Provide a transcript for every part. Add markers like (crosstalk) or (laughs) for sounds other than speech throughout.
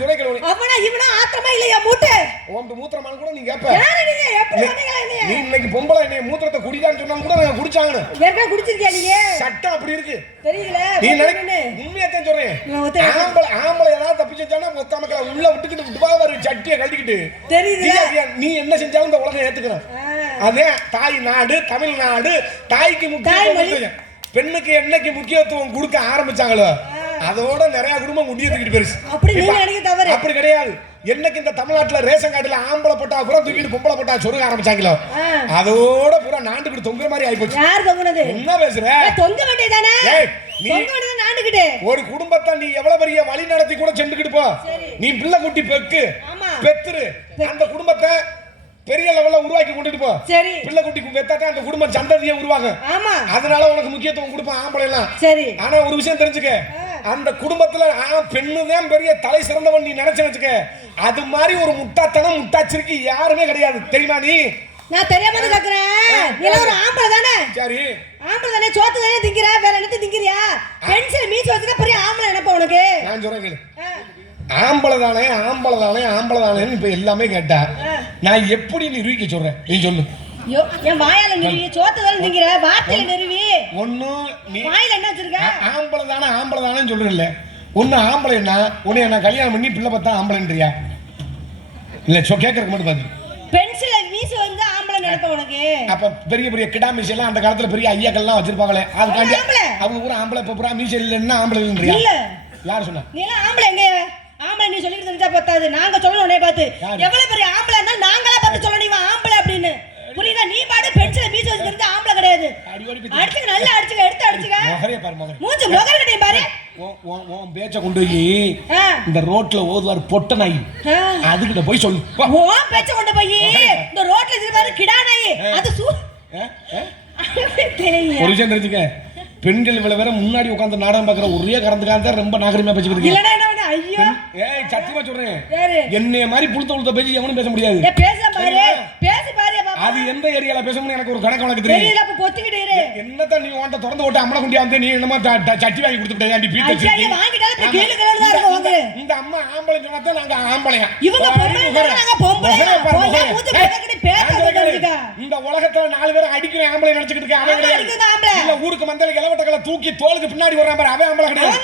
துணைக்கிற உனக்கு அவனா இவனா ஆத்திரமா இல்லையா மூட்டை? உன்ட்டு மூத்திரமான கூட நீ கேப்ப. நீ? இன்னைக்கு பொம்பளை மூத்திரத்தை குடிதான்னு சொன்னா கூட நான் குடிச்சாங்கன்னு. ஏற்கனவே குடிச்சிருக்கியா நீங்க சட்டம் அப்படி இருக்கு. தெரியல. நீ நினைக்க பொண்ணுன்னு. உண்மையத்தான் சொல்றேன். ஆம்பளை ஆம்பளை ஏதாவது வச்சானா மொத்த மக்களை உள்ள விட்டுக்கிட்டு விட்டுவா ஒரு சட்டியை கழட்டிக்கிட்டு. தெரியுதுல? நீ என்ன செஞ்சாலும் இந்த உலகம் ஏத்துக்கிறேன். அதே தாய் நாடு தமிழ்நாடு தாய்க்கு. கொடுத்தீங்க. பெண்ணுக்கு என்னைக்கு முக்கியத்துவம் கொடுக்க ஆரம்பிச்சாங்களோ அதோட நிறைய குடும்பம் முடியத்துக்கிட்டு பெருசு அப்படி நீங்க நினைக்க தவறு. அப்படி கிடையாது. என்னைக்கு இந்த தமிழ்நாட்டுல ரேஷன் கார்டுல ஆம்பளை போட்டா பூரா தூக்கிட்டு பொம்பளை போட்டா சொருக ஆரம்பிச்சாங்களோ. அதோட பூரா நாண்டுக்கிட்டு தொங்குற மாதிரி ஆயிப்போச்சு. யார் தொங்குனது? என்ன பேசுற? தொங்க வேண்டியதானே நீ- ஒரு குடும்பத்தை நீ எவ்வளவு பெரிய வழி நடத்தி கூட சென்றுக்கிட்டு போ. நீ பிள்ளை குட்டி பெக்கு. பெத்துரு. அந்த குடும்பத்தை பெரிய லெவல்ல உருவாக்கி கொண்டுட்டு போ. சரி. பிள்ளை குட்டி பெத்தாதான் அந்த குடும்பம் சந்ததியை உருவாகும் ஆமா. அதனால உனக்கு முக்கியத்துவம் கொடுப்பான் ஆம்பளை எல்லாம். சரி. ஆனா ஒரு விஷயம் தெரிஞ்சுக்க. அந்த குடும்பத்துல ஆ பெண்ணு தான் பெரிய தலை சிறந்தவன் நீ நினைச்சு வச்சுக்க. அது மாதிரி ஒரு முட்டாத்தனம் முட்டாச்சிருக்கு யாருமே கிடையாது. தெரியுமா நீ? நான் தெரியாம கேக்குறேன். நீ ஒரு ஆம்பளை தானே? சரி. ஆம்பளை தானே? சோத்து தானே திங்கிற? வேற என்னத்த திங்கிறியா? பென்சில் மீச்சு வச்சுக்க பெரிய ஆம்பளை நினைப்ப உனக்கு. நான் சொல்றேன் ஆம்பளை தானே ஆம்பளை தானே ஆம்பளை தானேன்னு இப்ப எல்லாமே கேட்டா. நான் எப்படி நிரூபிக்க சொல்றேன்? நீ சொல்லு. என் வாயால நிறுவி சோத்து தானே திங்கிற வார்த்தையில நிறுவி. ஒண்ணு நீ வாயில என்ன வச்சிருக்க? ஆம்பளை தானே ஆம்பளை தானேன்னு சொல்றேன்ல. ஒண்ணு ஆம்பளைன்னா உன்னை நான் கல்யாணம் பண்ணி பிள்ளை பார்த்தா ஆம்பளைன்றியா? இல்ல சொ கேட்கறதுக்கு மட்டும் பாத்து பென்சில மீசு வந்து ஆம்பளை நினைப்ப உனக்கு? அப்ப பெரிய பெரிய கிடா மீசை எல்லாம் அந்த காலத்துல பெரிய ஐயாக்கள்லாம் வச்சிருப்பாங்களே. அதுக்காண்டி அவங்க பூரா ஆம்பளை இப்ப மீசை இல்லைன்னா ஆம்பளை இல்லைன்றியா இல்ல. யார் சொன்னா? நீ ஆம்பளை எங்க தெரிஞ்சா பத்தாது நாங்க சொல்லணும் உன்னை பார்த்து? எவ்வளவு பெரிய ஆம்பளை இருந்தாலும் நாங்களா பார்த்து சொல்லணும் இவன் ஆம்பளை அப்படின்னு. புரியுதா? நீ பாடு பென்சில மீசு வச்சு தெரிஞ்ச ஆம்பளை கிடையாது. அடிச்சுக்க நல்லா அடிச்சுக்க எடுத்து அடிச்சுக்க. முகரே முகரே. மூஞ்சி முகல் கிட்டே பாரு பேச்ச கொண்டு போய் இந்த ரோட்ல ஓதுவார் பொட்ட நாய். அதுகிட்ட போய் சொல்லு. உன் பேச்ச கொண்டு போய் இந்த ரோட்ல இருக்கிற கிடா நாய் அது சூ ஒரு விஷயம் தெரிஞ்சுக்க. பெண்கள் இவ்வளவு வேற முன்னாடி உட்கார்ந்து நாடகம் பார்க்குற ஒரே காரணத்துக்காக தான் ரொம்ப நாகரிகமா பேசிக்கிட்டு இருக்கீங்க. ஏய் சத்தியமா சொல்றேன். என்னைய மாதிரி புளுத்த உளுத்த பேசி எவனும் பேச முடியாது. பேச பாரு பேசி பாரு அது எந்த ஏரியால பேசணும்னு எனக்கு ஒரு கணக்கு உனக்கு தெரியும். தெரியல அப்ப பொத்திக்கிட்டு இரு. என்னத்தான் நீ உன்ட்ட திறந்து விட்டு அம்மனை குண்டியா வந்து நீ என்னமோ சட்டி வாங்கி கொடுத்துட்டே ஐயா, கீழே வாங்கு. இந்த அம்மா ஆம்பளை சொன்னா நாங்க ஆம்பளையா இவங்க பொம்பளை. நாங்க போய். மூஞ்சி. இந்த உலகத்துல நாலு பேர் அடிக்கிற ஆம்பளை நினைச்சுக்கிட்டு இருக்க அவன் கிடையாது. இல்ல ஊருக்கு மந்தல தூக்கி தோலுக்கு பின்னாடி வர்றான் பாரு அவன் ஆம்பளை கிடையாது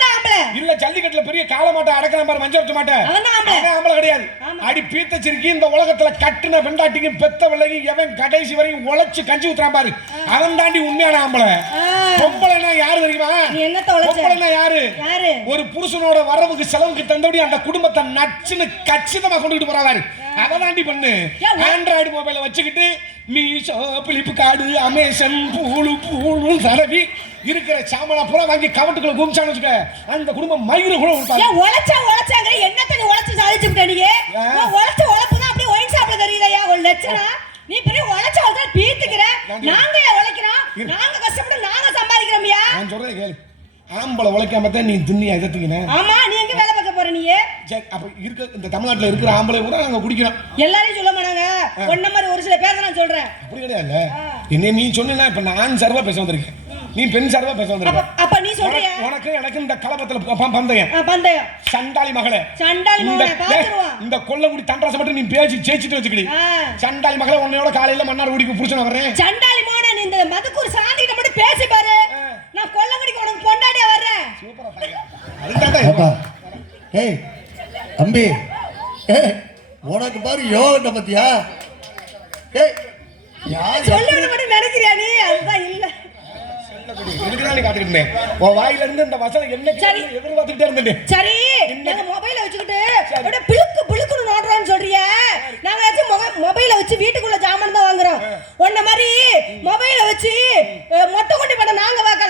இல்ல ஜல்லிக்கட்டுல பெரிய கால மாட்டை அடக்கலாம் பாரு மஞ்சள் வச்ச மாட்டை அவன் ஆம்பளை. கிடையாது. அடி பீத்த சிரிக்கி இந்த உலகத்துல கட்டுன பெண்டாட்டிக்கு பெத்த விலகி எவன் கடைசி வரையும் உழைச்சு கஞ்சி ஊத்துறான் பாரு அவன் தாண்டி உண்மையான ஆம்பளை. பொம்பளைனா யாரு தெரியுமா? பொம்பளைனா யாரு யாரு ஒரு புருஷனோட வரவுக்கு செலவுக்கு தந்தபடி அந்த குடும்பத்தை நச்சுன்னு கச்சிதமா கொண்டுகிட்டு போறாரு அவ தாண்டி பண்ணு. ஆண்ட்ராய்டு மொபைலை வச்சுக்கிட்டு மீஷோ பிளிப்கார்டு அமேசான் பூலு பூலு தடவி இருக்கிற சாமானை பூரா வாங்கி கவட்டுக்குள்ள குமிச்சான்னு வச்சுக்க அந்த குடும்பம் மயிறு கூட கொடுப்பாங்க உழைச்சா உழைச்சாங்கிற என்னத்த உழைச்சு சாதிச்சு விட்ட நீ? உழைச்ச உழைப்பு தான் அப்படியே ஒயின் ஷாப்ல தெரியுதையா ஒரு லட்சணம். நீ பெரிய உழைச்ச உழைச்சா பீத்துக்கிற. நாங்க உழைக்கிறோம். நாங்க கஷ்டப்பட்டு நாங்க சம்பாதிக்கிறோம்யா நான் சொல்றதை கேளு. ஆம்பளை உழைக்காம தான் நீ திண்ணியா எதத்துக்கின ஆமா நீ எங்க வேலை பார்க்க போற நீ? சரி அப்ப இருக்க இந்த தமிழ்நாட்டுல இருக்கிற ஆம்பளை கூட நாங்க குடிக்கிறோம். எல்லாரையும் சொல்ல மாட்டாங்க. ஒன்ன மாதிரி ஒரு சில பேர் நான் சொல்றேன். அப்படி கிடையாது என்ன நீ சொன்னா இப்ப நான் சார்பா பேச வந்திருக்கேன். நீ பெண் சார்பா பேச அப்ப வந்திருக்க. அப்ப நீ சொல்றியா? உனக்கு- எனக்கு இந்த கலபத்துல பந்தயம். பந்தயம். சண்டாளி மகளே. சண்டாளி இந்த மகனை பாத்துருவான் இந்த கொல்லங்குடி தண்டராசம் மட்டும் நீ பேசி ஜெயிச்சுட்டு வச்சுக்கடி. சண்டாளி மகளே உன்னையோட காலையில மன்னார் குடிக்கு புடிச்சு வர்றேன். சண்டாளி மோன நீ இந்த மதுக்கூர் சாந்திகிட்ட மட்டும் பேசி பாரு ஆ. நான் கொல்லங்குடிக்கு உனக்கு பொண்டாட்டியா வர்றேன் சூப்பரா பாருங்க. அதுதான்டா அப்பா இது. ஏய் தம்பி. ஏய் உனக்கு பாரு யோகத்தை பத்தியா? ஏய் நினைக்கிறியா நீ? அதுதான் இல்ல. வாயில இருந்து இந்த வசனம் என்னைக்கு சரி. எதிர்பார்த்துக்கிட்டே இருந்தேன். சரி. நாங்க மொபைல வச்சுக்கிட்டு அப்படியே பிளுக்கு பிளுக்குன்னு நோண்டுறோம்னு சொல்றிய? நாங்க ஏதாச்சும் மொபை- மொபைல வச்சு வீட்டுக்குள்ள ஜாமான் தான் வாங்குறோம். உன்ன மாதிரி மொபைல வச்சு மொட்டை கொட்டி பண்ண நாங்க கேட்டா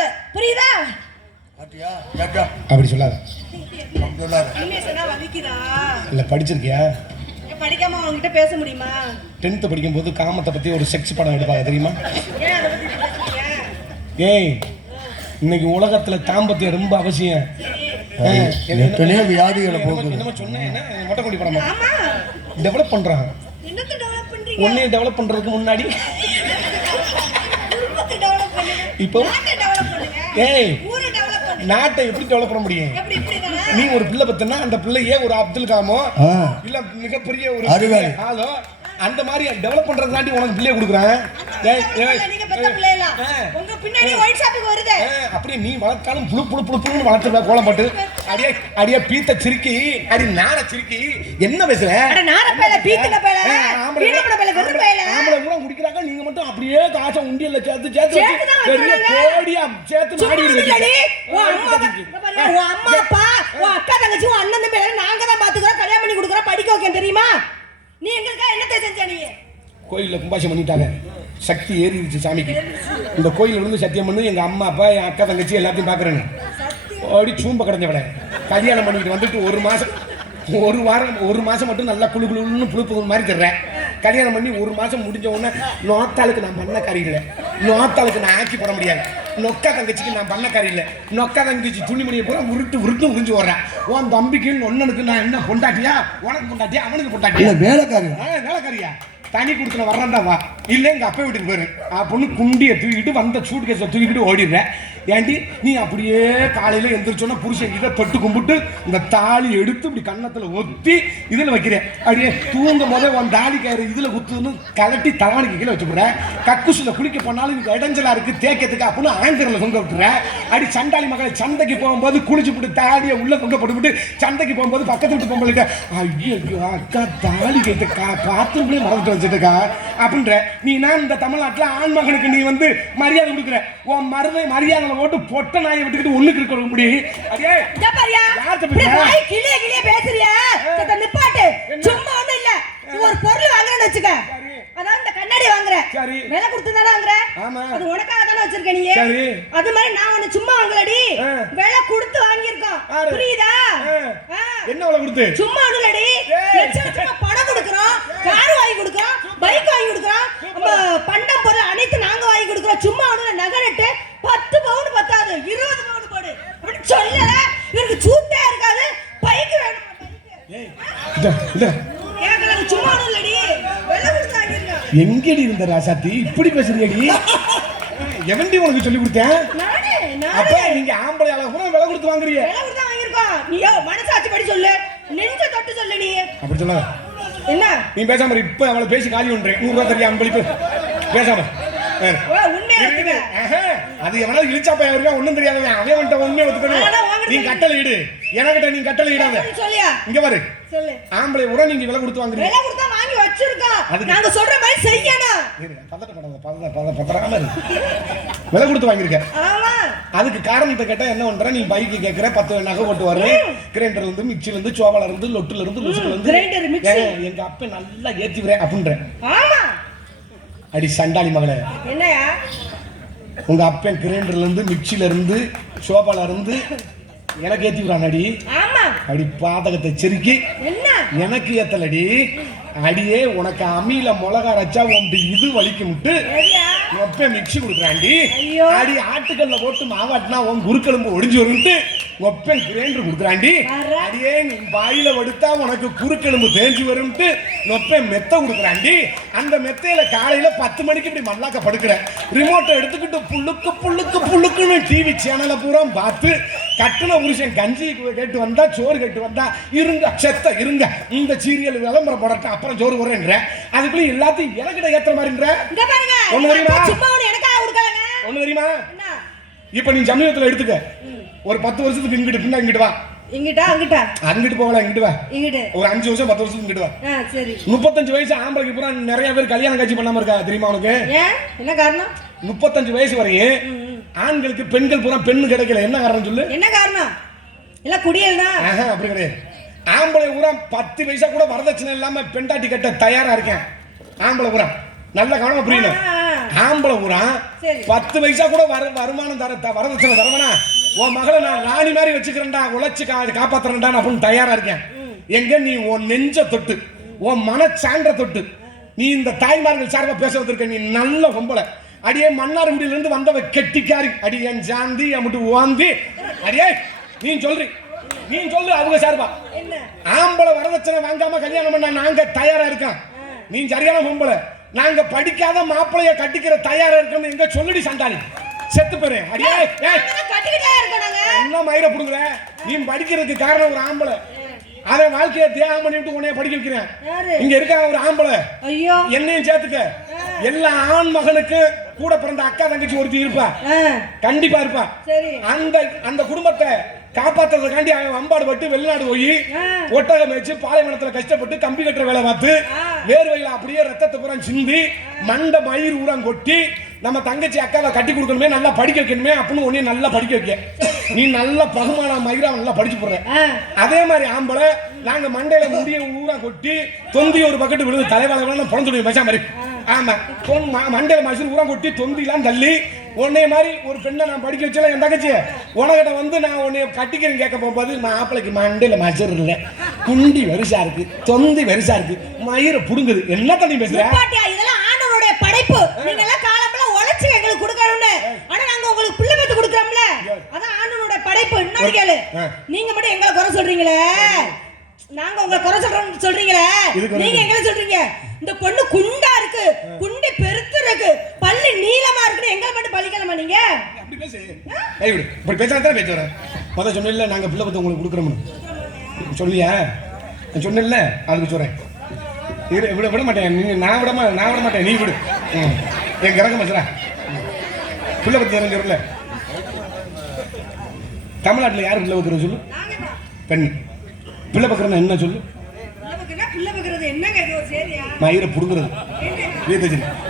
அப்படி சொல்லாத. இல்ல படிச்சிருக்கியா? படிக்காம அவங்ககிட்ட பேச முடியுமா? டென்த் படிக்கும் போது காமத்தை பத்தி ஒரு செக்ஸ் படம் எடுப்பாங்க தெரியுமா? ஏய் இன்னைக்கு உலகத்துல தாம்பத்தியம் ரொம்ப அவசியம். எத்தனையோ வியாதிகளை போக்குது. என்னமோ சொன்னேன் என்ன மொட்டை கொடி படமா ஆமா. டெவலப் பண்றான் என்னத்தை டெவலப் பண்றீங்க? உன்னையும் டெவலப் பண்றதுக்கு முன்னாடி. இப்போ? ஏய் நாட்டை எப்படி டெவலப் பண்ண முடியும்? எப்படி இப்படி தானே நீ ஒரு பிள்ளை பத்தினா அந்த பிள்ளையே ஒரு அப்துல் காமோ. இல்ல மிகப்பெரிய ஒரு அறிவாளி. ஆளோ அந்த மாதிரி டெவலப் பண்றதுக்காண்டி உனக்கு பிள்ளைய கொடுக்குறேன் அப்படியே நீ வளர்த்தாலும் புழு புழு புழு புழுன்னு வளர்த்துருவ கோலம் போட்டு அடியே அடியே பீத்த சிரிக்கி அடி நார சிரிக்கி என்ன பேசுற? அட பீத்தின பேல ஆ, ஆம்பளை பீனப்பட பேல வெறும் பேல ஆம்பளை கூட குடிக்கிறாங்க. நீங்க மட்டும் அப்படியே காசை உண்டியல்ல சேர்த்து சேர்த்து பெரிய. கோடியா சேர்த்து மாடி இல்லடி. உன் அம்மா உன் அம்மா அப்பா உன் அக்கா தங்கச்சி உன் அண்ணன் தம்பி எல்லாம் நாங்க தான் பாத்துக்கிறோம். கல்யாணம் பண்ணி கொடுக்குறோம். படிக்க வைக்க தெரியுமா? நீ எங்களுக்கா என்னத்தை செஞ்ச நீ? கோயில்ல கும்பாஷம் பண்ணிட்டாங்க. சக்தி ஏறிடுச்சு சாமிக்கு. இந்த கோயில்ல இருந்து சத்தியம் பண்ணி எங்க அம்மா அப்பா என் அக்கா தங்கச்சி எல்லாத்தையும் பாக்குறேன்னு. ஓடி சூம்ப கிடந்தவட கல்யாணம் பண்ணிட்டு வந்துட்டு ஒரு மாசம் ஒரு வாரம் ஒரு மாசம் மட்டும் நல்லா குளு குளுன்னு புழுப்பு மாதிரி தர்றேன் கல்யாணம் பண்ணி ஒரு மாசம் முடிஞ்ச உடனே நோத்தாளுக்கு நான் பண்ண காரி இல்லை. நோத்தாளுக்கு நான் ஆக்கி போட முடியாது. நொக்கா தங்கச்சிக்கு நான் பண்ண காரி இல்லை. நொக்கா தங்கச்சி துணிமணியை பூரா உருட்டு உருட்டு உறிஞ்சு வர்றேன் உன் தம்பிக்கு ஒன்னனுக்கு நான் என்ன பொண்டாட்டியா? உனக்கு பொண்டாட்டியா? அவனுக்கு பொண்டாட்டியா? வேலைக்காரி. வேலைக்காரியா? தனி கொடுத்துல வர்றேன்டா வா. இல்ல எங்க அப்பா வீட்டுக்கு போயிரு. பொண்ணு குண்டியை தூக்கிட்டு வந்த சூட் கேஸை தூக்கிட்டு ஓடிடுறேன் ஏண்டி நீ அப்படியே காலையில் எந்திரிச்சோன்னா புருஷன் இதை தொட்டு கும்பிட்டு இந்த தாலி எடுத்து இப்படி கன்னத்தில் ஒத்தி இதில் வைக்கிறேன். அப்படியே தூங்கும் போதே உன் தாலி கயிறு இதில் குத்துன்னு கலட்டி தவானிக்கு கீழே வச்சுக்கிறேன் கக்குசில் குளிக்க போனாலும் எனக்கு இடைஞ்சலாக இருக்கு தேய்க்கிறதுக்கு அப்படின்னு ஆங்கரில் தொங்க விட்டுறேன் அடி சண்டாளி மகளை சந்தைக்கு போகும்போது குளிச்சு போட்டு தாலியை உள்ளே தொங்க போட்டுவிட்டு சந்தைக்கு போகும்போது பக்கத்து வீட்டு பொம்பளைட்ட ஐயோ ஐயோ அக்கா தாலி கேட்டு கா பாத்ரூம்லேயே மறந்துட்டு வச்சுட்டுக்கா அப்படின்ற நீ நான் இந்த தமிழ்நாட்டில் ஆண் மகனுக்கு நீ வந்து மரியாதை கொடுக்குற? உன் மருதை மரியாதை போட்டு பொட்ட நாயை விட்டுக்கிட்டு ஒண்ணுக்கு இருக்க முடியும் அடியே இங்க பாரியா. இப்படி பேசுற? வாய் கிளிய கிளிய பேசுறியா? சத்த நிப்பாட்டு. சும்மா ஒண்ணும் இல்ல. ஒரு பொருள் வாங்குறேன்னு வச்சுக்க. அதான் இந்த கண்ணாடி வாங்குற சரி. விலை கொடுத்து தானே வாங்குற ஆமா. அது உனக்காக தானே வச்சிருக்க நீ. சரி. அது மாதிரி நான் ஒண்ணு சும்மா வாங்கலடி. விலை கொடுத்து வாங்கியிருக்கோம். புரியுதா. என்ன விலை கொடுத்து? சும்மா. லட்ச லட்சமா பணம் கொடுக்குறோம். கார் வாங்கி கொடுக்குறோம். பைக் வாங்கி கொடுக்குறோம். பண்டம் பொருள் அனைத்து நாங்க வாங்கி கொடுக்குறோம். சும்மா ஒண்ணுல நகை நட்டு பத்து பவுன் பத்தாது. இருபது பவுன் போடு. அப்படின்னு சொல்லல. இவருக்கு சூட்டே இருக்காது. பைக் வேணும். எங்கடி இருந்த ராசாத்தி? இப்படி பேசுறியடி. எவன்டி உனக்கு சொல்லி கொடுத்தேன்? அப்ப நீங்க ஆம்பளை ஆள கூட விலை கொடுத்து வாங்குறீங்க. நீயோ மனசாட்சி படி சொல்லு? நெஞ்ச தொட்டு சொல்லு நீ அப்படி சொல்லாத. என்ன? நீ பேசாம. இப்ப அவளை பேசி காலி பண்றேன். நூறு ரூபா தெரியா அன்பளிப்பு பேசாம. உண்மையா. அது எவனாவது இழிச்சா பையன் இருக்கா ஒண்ணும் தெரியாதவன். அவன் வந்துட்ட உண்மையை ஒத்துக்கணும் நீ கட்டளை இடு. எனக்கிட்ட நீ கட்டளை இடாத. இங்க பாரு. ஆம்பளை கூட நீங்க விலை கொடுத்து வாங்குறீங்க. விலை கொடுத்தா வாங்கி வச்சிருக்கோம் நாங்க சொல்ற மாதிரி செய்யணும். விலை கொடுத்து வாங்கியிருக்க. அதுக்கு காரணத்தை கேட்டா என்ன பண்ற? நீ பைக்கு கேக்குற பத்து நகை போட்டு வர்ற கிரைண்டர்ல இருந்து மிக்சில இருந்து சோபால இருந்து லொட்டுல இருந்து லுசுல இருந்து. எங்க அப்ப நல்லா ஏத்தி விடுறேன் அப்படின்ற ஆமா. அடி சண்டாளி மகளே என்னையா? உங்க அப்பன் கிரைண்டர்ல இருந்து மிக்சில இருந்து சோபால இருந்து எனக்கு ஏத்தி விடுறான் அடி. அடி பாதகத்தை செருக்கி என்ன? எனக்கு ஏத்தலடி. அடியே உனக்கு அம்மியில மிளகா அரைச்சா உன் இது வலிக்கும்ட்டு ஒப்ப மிக்ஸி கொடுக்குறாண்டி. அடி ஆட்டுக்கல்ல போட்டு மாவாட்டினா உன் குறுக்கெலும்பு ஒடிஞ்சு வரும்ட்டு. Open grinder கொடுக்குறாண்டி. அடியே நீ வாயில வடுத்தா உனக்கு குறுக்கெலும்பு தேஞ்சு வரும்ட்டு நொப்பன் மெத்த கொடுக்குறாண்டி. அந்த மெத்தையில காலையில பத்து மணிக்கு இப்படி மல்லாக்க படுக்கிற. ரிமோட்டை எடுத்துக்கிட்டு புல்லுக்கு புல்லுக்கு புல்லுக்குன்னு டிவி சேனலை பூரா பார்த்து கட்டுன புருஷன் கஞ்சி கேட்டு வந்தா சோறு கேட்டு வந்தா இருங்க செத்த இருங்க இந்த சீரியல் விளம்பரம் போடட்டும் அப்புறம் சோறு போறேன்ற அதுக்குள்ள எல்லாத்தையும் எனக்கிட்ட ஏத்துற மாதிரின்ற. எங்க தெரியுமா? ஒண்ணு தெரியுமா? இப்ப நீ சமீபத்துல எடுத்துக்க. ஒரு பத்து வருஷத்துக்கு இங்கிட்டு பின்னா இங்கிட்டு வா. இங்கிட்டா அங்கிட்டா? அங்கிட்டு போகல இங்கிட்டு வா. இங்கிட்டு? ஒரு அஞ்சு வருஷம் பத்து வருஷத்துக்கு இங்கிட்டு வா. சரி. முப்பத்தஞ்சு வயசு ஆம்பளைக்கு பூரா நிறைய பேர் கல்யாணம் காட்சி பண்ணாம இருக்கா தெரியுமா உனக்கு? ஏன்? என்ன காரணம்? முப்பத்தஞ்சு வயசு வரையும். ஆண்களுக்கு பெண்கள் பூரா பெண்ணு கிடைக்கல. என்ன காரணம் சொல்லு? என்ன காரணம்? எல்லாம் குடியல் தான். அப்படி கிடையாது. ஆம்பளை பூரா பத்து பைசா கூட வரதட்சணை இல்லாம பெண்டாட்டி கட்ட தயாரா இருக்கேன். ஆம்பளை பூரா. நல்ல கவனமா புரியணும். ஆம்பளை சரி. பத்து பைசா கூட வர வருமானம் தர வரதட்சணை தரவனா உன் மகளை நான் ராணி மாதிரி வச்சுக்கிறேன்டா உழைச்சு கா காப்பாத்துறேன்டா அப்படின்னு தயாரா இருக்கேன். எங்க நீ உன் நெஞ்ச தொட்டு உன் மனச்சான்ற தொட்டு நீ இந்த தாய்மார்கள் சார்பா பேச வந்திருக்க நீ நல்ல பொம்பளை. அடியே மன்னார்குடியில இருந்து வந்தவ கெட்டிக்காரி. அடி என் சாந்தி அம்முட்டு ஓந்தி. அடியே நீ சொல்றி. நீ சொல்லு அவங்க சார்பா. ஆம்பளை வரதட்சணை வாங்காம கல்யாணம் பண்ண நாங்க தயாரா இருக்கோம். நீ சரியான பொம்பளை. நாங்க படிக்காத மாப்பிளைய கட்டிக்கிற தயாரா இருக்கோம்னு எங்க சொல்லுடி சண்டாளி செத்து போறேன் அடியே இருக்கோம் என்ன மயிரை புடுங்குற? நீ படிக்கிறதுக்கு காரணம் ஒரு ஆம்பளை. அவன் வாழ்க்கையை தியாகம் பண்ணிவிட்டு உன்னைய படிக்க வைக்கிறேன். இங்க இருக்கான் ஒரு ஆம்பளை. ஐயோ. என்னையும் சேர்த்துக்க. எல்லா ஆண் மகனுக்கு கூட பிறந்த அக்கா தங்கச்சி ஒருத்தி இருப்பா. கண்டிப்பா இருப்பா. அந்த அந்த குடும்பத்தை காப்பாத்துறதுக்காண்டி அவன் வம்பாடு பட்டு வெளிநாடு போய். ஒட்டகம் வச்சு பாலைவனத்துல கஷ்டப்பட்டு கம்பி கட்டுற வேலை பார்த்து ஆ. வேர்வையில அப்படியே ரத்தத்தை பூரா சிந்தி மண்டை மயிர் ஊரம் கொட்டி நம்ம தங்கச்சி அக்காவை கட்டி கொடுக்கணுமே நல்லா படிக்க வைக்கணுமே அப்படின்னு உன்னைய நல்லா படிக்க வைக்க. நீ நல்ல பகுமான மயிரா நல்லா படிச்சு போடுற. அதே மாதிரி ஆம்பளை நாங்க மண்டையில முடிய ஊரா கொட்டி தொந்தி ஒரு பக்கெட் விழுந்து தலைவாழ பிறந்துடுவோம் மச்சா மாதிரி ஆமா. மண்டையில மசூர் ஊரா கொட்டி தொந்திலாம் தள்ளி உன்னைய மாதிரி ஒரு பெண்ணை நான் படிக்க வச்சல என் தங்கச்சி உனக்கிட்ட வந்து நான் உன்னைய கட்டிக்கிறேன் கேட்க போகும்போது மாப்பிளைக்கு மண்டையில மசூர் இல்ல. குண்டி வெரிசா இருக்கு தொந்தி வெரிசா இருக்கு மயிரை புடுங்குது. என்ன தண்ணி பேசுற? இதெல்லாம் ஆண்டவருடைய படைப்பு. நீங்க எல்லாம் காலம்பெல்லாம் உழைச்சு எங்களுக்கு கொடுக்கணும்னு. ஆனா நாங்க உங்களுக்கு பிள்ளை பெத்து கொடுக்குறோம்ல. அதான் ஆண்டவருடைய படைப்பு. இன்னொரு கேளு. நீங்க மட்டும் எங்களை குறை சொல்றீங்களே? நாங்க உங்களை குறை சொல்றோம் சொல்றீங்களே? நீங்க எங்களை சொல்றீங்க? இந்த பொண்ணு குண்டி பெருத்து இருக்கு பல்லு நீளமா இருக்குன்னு எங்களை மட்டும் பழிக்கலாமா நீங்க அப்படி பேசு விடு. இப்படி பேசினா தான் பேச்சு வரேன் முதல் சொன்னில்ல நாங்க பிள்ளை பத்தி உங்களுக்கு கொடுக்குறோம்னு. சொல்லியா நான் சொன்னேன்ல அதுக்கு சொல்றேன். இரு விட விட மாட்டேன். நீ நான் விட நான் விட மாட்டேன். நீ விடு. என் கிடக்க மச்சரா பிள்ளை பத்தி தெரிஞ்சல தமிழ்நாட்டில் யார் பிள்ளை வைக்கிறது சொல்லு. பெண். பிள்ளை பக்கிறனா என்ன சொல்லு? மயிரை புடுங்குறது.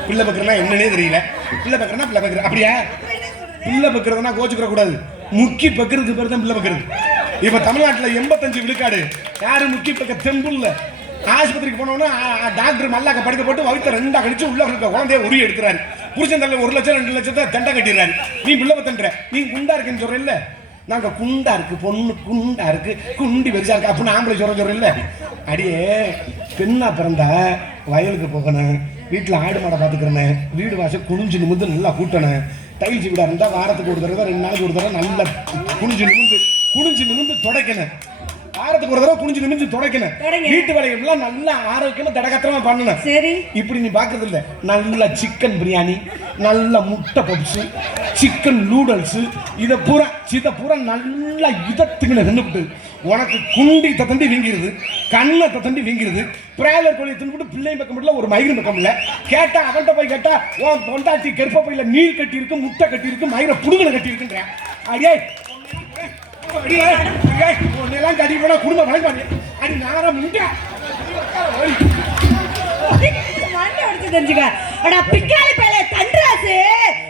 பிள்ளை பக்கிறனா என்னன்னே தெரியல. பிள்ளை பக்கிறனா பிள்ளை பக்கிற. அப்படியா? பிள்ளை பக்கிறதுனா கோச்சுக்கிற கூடாது முக்கி பக்கிறதுக்கு பேர் தான் பிள்ளை பக்கிறது. இப்ப தமிழ்நாட்டில் எண்பத்தஞ்சு விழுக்காடு. யாரு முக்கி பக்க தெம்புல்ல ஆஸ்பத்திரிக்கு போனோம்னா டாக்டர் மல்லாக்க படுக்க போட்டு வயிற்று ரெண்டா கழிச்சு உள்ள இருக்க குழந்தைய உரிய எடுக்கிறாரு புருஷன் தள்ள ஒரு லட்சம் ரெண்டு லட்சத்தை தண்டை கட்டிடுறாரு. நீ பிள்ளை பத்தன்ற. நீ குண்டா இருக்குன்னு சொல்றேன்ல. நாங்க குண்டா இருக்கு பொண்ணு குண்டா இருக்கு குண்டி பெருசா இருக்கு. அப்படின்னு ஆம்பளை சொல்ற சொல்றேன்ல. அடியே பெண்ணா பிறந்தா வயலுக்கு போகணும். வீட்டில் ஆடு மாடை பார்த்துக்கிறேன் வீடு வாசல் குனிஞ்சு நிமிந்து நல்லா கூட்டணும். டைல்ஸ் வீடாக இருந்தால் வாரத்துக்கு ஒரு தடவை ரெண்டு நாளைக்கு ஒரு தடவை நல்லா குனிஞ்சு நிமிந்து குனிஞ்சு நிமிந்து துடைக்கணும். வாரத்துக்கு ஒரு தடவை குனிஞ்சு நிமிந்து துடைக்கணும். வீட்டு வேலைகள்லாம் நல்லா ஆரோக்கியமா தடகத்திரமா பண்ணணும். சரி. இப்படி நீ பாக்குறது இல்ல நல்ல சிக்கன் பிரியாணி நல்ல முட்டை பப்ஸ் சிக்கன் நூடல்ஸ் இத பூரா இத பூரா நல்லா இதத்துக்குன்னு தின்னுபிட்டு உனக்கு குண்டி தண்டி வீங்கிருது கண்ணை தண்டி வீங்கிருது பிராயலர் கோழி தின்னுபிட்டு பிள்ளை பக்கம் இல்ல ஒரு மயிறு பக்கம் இல்ல. கேட்டா அவன்கிட்ட போய் கேட்டா உன் பொண்டாட்டி கெருப்ப பையில நீர் கட்டி இருக்கு முட்டை கட்டி இருக்கு மயிரை புடுங்கல கட்டி இருக்குன்ற அடியே உன்னெல்லாம் கட்டி போனா குடும்பம் வழங்காது அடி நாரா முட்டை மண்டை உடைச்சு தெரிஞ்சுக்க. அடா பிக்காளி பேலே தன்ராசு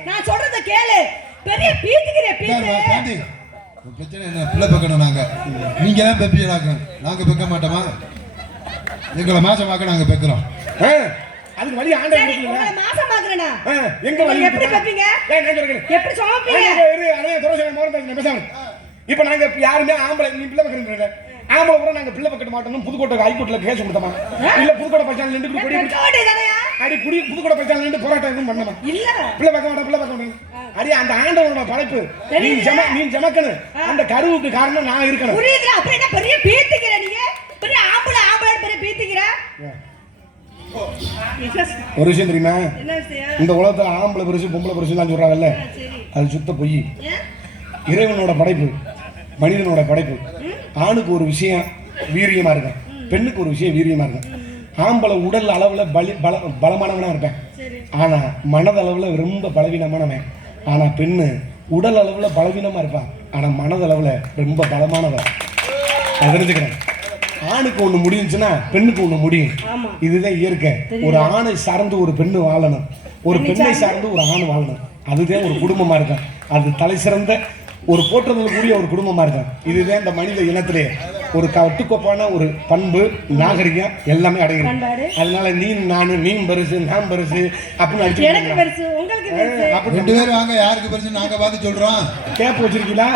நான் சொல்றத கேளு. பெரிய பீத்துக்கிற பீத்து. பிரச்சனை என்ன? பிள்ளை பெக்கணும் நாங்க. நீங்க தான் பெப்பீங்களாக்க நாங்க பெக்க மாட்டோமா? எங்களை மாசமாக்க நாங்க பெக்கிறோம். அதுக்கு வழி ஆண்டை சரி கொடுக்கல. உங்களை மாசமாக்குறேனா? எங்க வழி? எப்படி? பெப்பீங்க? எப்படி சமைப்பீங்க. இப்ப நாங்க இப்ப யாருமே ஆம்பளை நீ பிள்ளை பக்கத்துல ஆம்பளை கூட நாங்க பிள்ளை பக்கட்ட மாட்டோம் புதுக்கோட்டை ஹைகோர்ட்ல கேஸ் கொடுத்தோமா. இல்ல புதுக்கோட்டை நின்று அடி குடி பச்சான் நின்று போராட்டம் எதுவும் பண்ணமா இல்ல. பிள்ளை பக்க மாட்டோம் பிள்ளை பக்க மாட்டோம் அடி அந்த ஆண்டவனோட படைப்பு. நீ. ஜம நீ ஜமக்கணும். அந்த கருவுக்கு காரணம் நான் இருக்கணும். புரியுதுல அப்புறம் என்ன பெரிய பீத்துக்கிற நீங்க பெரிய ஆம்பளை ஆம்பளை பெரிய பீத்துக்கிற? ஒரு விஷயம் தெரியுமா? இந்த உலகத்துல ஆம்பளை பெருசு பொம்பளை பெருசு தான் சொல்றாங்கல்ல அது சுத்த பொய்? இறைவனோட படைப்பு மனிதனோட படைப்பு. ஆணுக்கு ஒரு விஷயம் வீரியமா இருக்கும். பெண்ணுக்கு ஒரு விஷயம் வீரியமா இருக்கும். ஆம்பளை உடல் அளவுல பலி பல பலமானவனா இருப்பேன். சரி. ஆனா மனதளவுல ரொம்ப பலவீனமானவன். ஆனா பெண்ணு உடல் அளவுல பலவீனமா இருப்பான் ஆனா மனதளவுல ரொம்ப பலமானவன். அது தெரிஞ்சுக்கிறேன். ஆணுக்கு ஒண்ணு முடிஞ்சுச்சுன்னா பெண்ணுக்கு ஒண்ணு முடியும். இதுதான் இயற்கை. ஒரு ஆணை சார்ந்து ஒரு பெண்ணு வாழணும். ஒரு பெண்ணை சார்ந்து? ஒரு ஆண் வாழணும். அதுதான் ஒரு குடும்பமா இருக்கும். அது தலை சிறந்த ஒரு போற்றுதலுக்குரிய ஒரு குடும்பமா இருக்கும். இதுதான் இந்த மனித இனத்திலே. ஒரு கட்டுக்கோப்பான ஒரு பண்பு நாகரிகம் எல்லாமே அடங்கிருக்கு பண்பாடு. அதனால நீ நானு நீ பெருசு நான் பெருசு அப்படின்னு அடிச்சு எனக்கு பெருசு உங்களுக்கு பெருசு. அப்படி ரெண்டு பேரும் வாங்க யாருக்கு பெருசு நாங்க பார்த்து சொல்றோம். கேப் வச்சிருக்கீங்களா?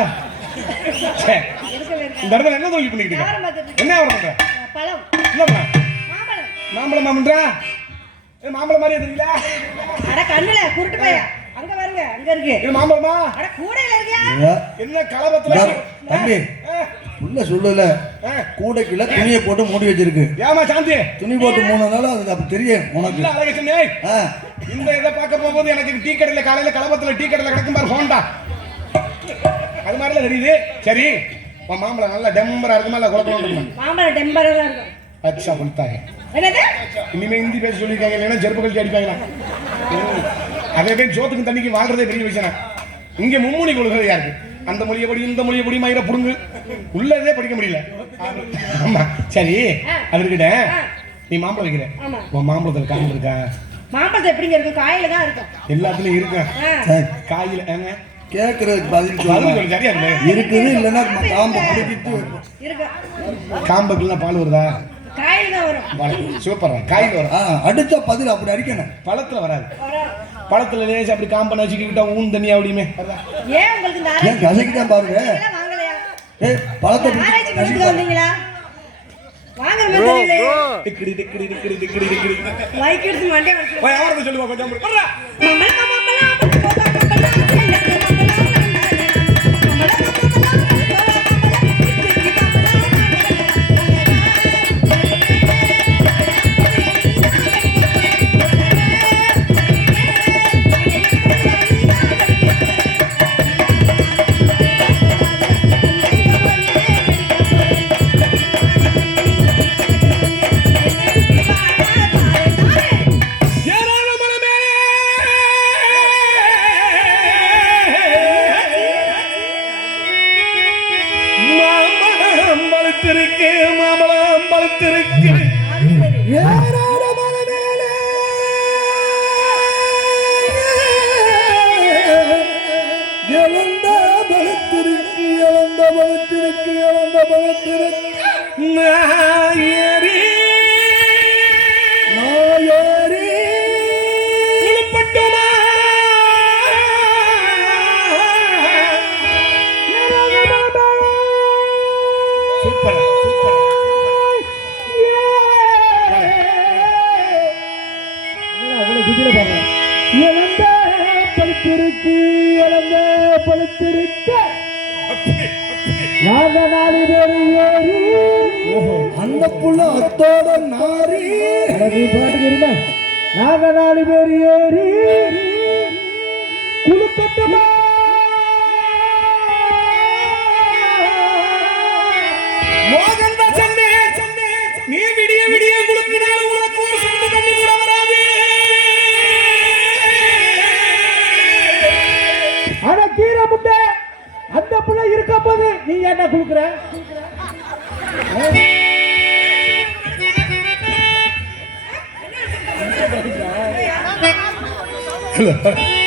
இந்த இடத்துல என்ன தொழில் பண்ணிக்கிட்டு என்ன பண்ற பழம். என்னப்பா மாம்பழம். மாம்பழம் மாமன்றா? ஏ மாம்பழம் மாதிரியே தெரியல அட கண்ணுல குருட்டு பையா. அங்க வருங்க அங்க இருக்கு. இது மாம்பழமா? அட கூடையில இருக்கியா? என்ன கலபத்துல தம்பி உள்ள சொல்லல? கூடைக்குள்ள துணியை போட்டு மூடி வச்சிருக்கு. ஏமா சாந்தி? துணி போட்டு மூணு நாள் அது அப்ப தெரியும் உனக்கு. இல்ல அழகச்சனே ஆ, இந்த இதை பார்க்க போகும்போது எனக்கு டீ கடையில காலையில கலபத்துல டீ கடையில கிடக்கும் பாரு ஹோண்டா அது மாதிரிலாம் தெரியுது. சரி உன் மாம்பழம் நல்லா டெம்பரா இருக்குமா இல்ல குழப்பம் இருக்குமா? மாம்பழம் டெம்பரா இருக்கும். அச்சா கொடுத்தாங்க என்னது? இனிமே ஹிந்தி பேச சொல்லியிருக்காங்க இல்லைன்னா செருப்பு கழிச்சு அடிப்பாங்களா. (laughs) அதே பேர் சோத்துக்கு தண்ணிக்கு வாழ்றதே பெரிய விஷயம் இங்க மும்மொழி கொள்கையா இருக்கு. அந்த மொழியை படி இந்த மொழியை படி மயிர புடுங்கு. உள்ளதே படிக்க முடியல. ஆமா. சரி அது இருக்கட்ட நீ மாம்பழம் வைக்கிற. உன் மாம்பழத்துல காம்பு இருக்கா? மாம்பழத்தை எப்படிங்க இருக்கும்? காயில தான் இருக்கும். எல்லாத்துலயும் இருக்கா? ஆ. காயில ஏங்க? கேட்கறதுக்கு பதில் பதில் சரியா இருக்கு இருக்குது இல்லைன்னா காம்பு பிடிக்கிட்டு இருக்கு. காம்புக்குலாம் பால் வருதா? காயில தான் வரும். சூப்பரா. காயில் வரும். அடிச்ச பதில் அப்படி அடிக்கணும். பழத்துல வராது. பழத்துல லேசா அப்படி காம்பை நச்சுக்கிட்டா ஊன் தண்ணி அப்படியுமே வருதா? ஏன் உங்களுக்கு இந்த ஏன் ஆராய்ச்சி கசைக்கு தான் பாருங்க ஏ பழத்தை இந்த ஆராய்ச்சி பிடிச்சி பண்ணதுக்கு வந்தீங்களா வாங்குற மாதிரி தெரியலையே டிக்கிடி டிக்கிடி டிக்கிடி டிக்கிடி டிக்கிடி மைக் எடுத்து மண்டே வச்சு போய் அவர்கிட்ட சொல்லுவா கொஞ்சம் வர்றா. மம்பளம் மம்பளம் மம்பளம் மம்பளம் மம்பளம் ஏராளமான இழந்த பழுத்திருக்கு இழந்த பழுத்திருக்கு அந்த புள்ள அத்தோட நாரி பாட்டுக்கிறீங்க நாங்க நாலு பேர் ஏறி முட்டை அந்த புள்ள இருக்க போது நீ என்ன குடுக்குற இங்க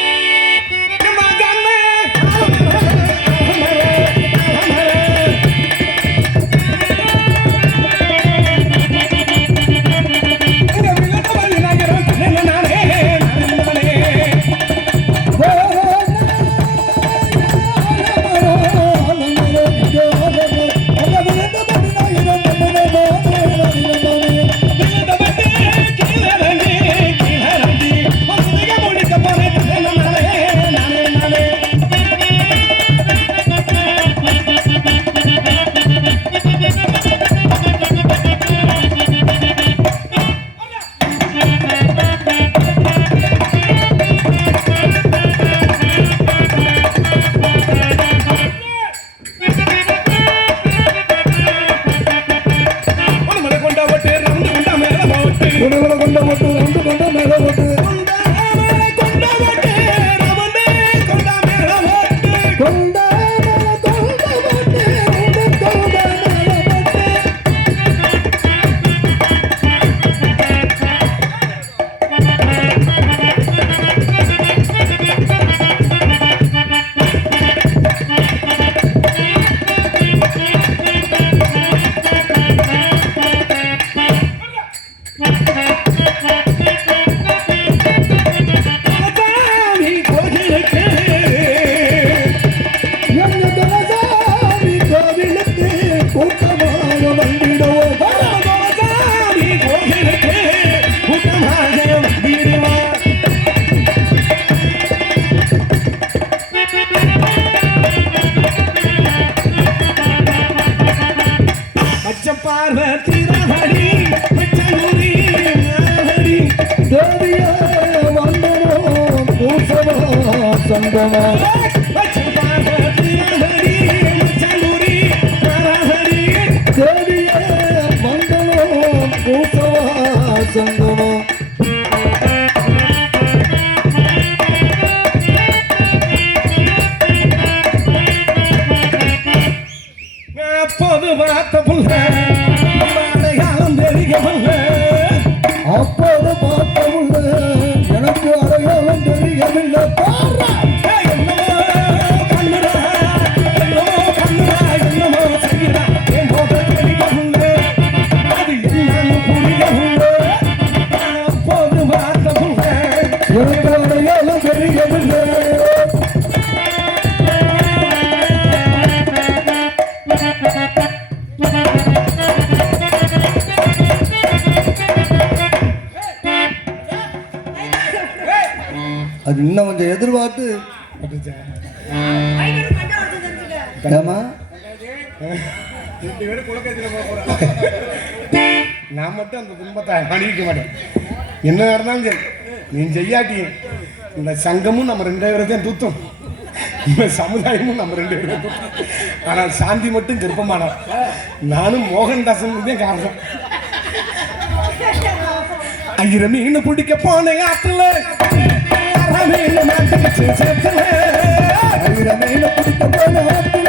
வந்தனோ அது இன்னும் கொஞ்சம் எதிர்பார்த்து. ஏமா நான் மட்டும் அந்த துன்பத்தை அணிவிக்க மாட்டேன். என்ன நடந்தாலும் சரி நீ செய்யாட்டியும் இந்த சங்கமும் நம்ம ரெண்டு பேரையும் தூத்தும். இந்த சமுதாயமும் நம்ம ரெண்டு பேரும் ஆனால் சாந்தி மட்டும் கர்ப்பமானார் நானும் மோகன்தாசன் தான் காரணம். ஐயிரம் மீன் பிடிக்க போன ஆத்துல மீன் மாட்டுக்கு சேர்த்துல. ஆயிரம் பிடிக்க போன ஆத்துல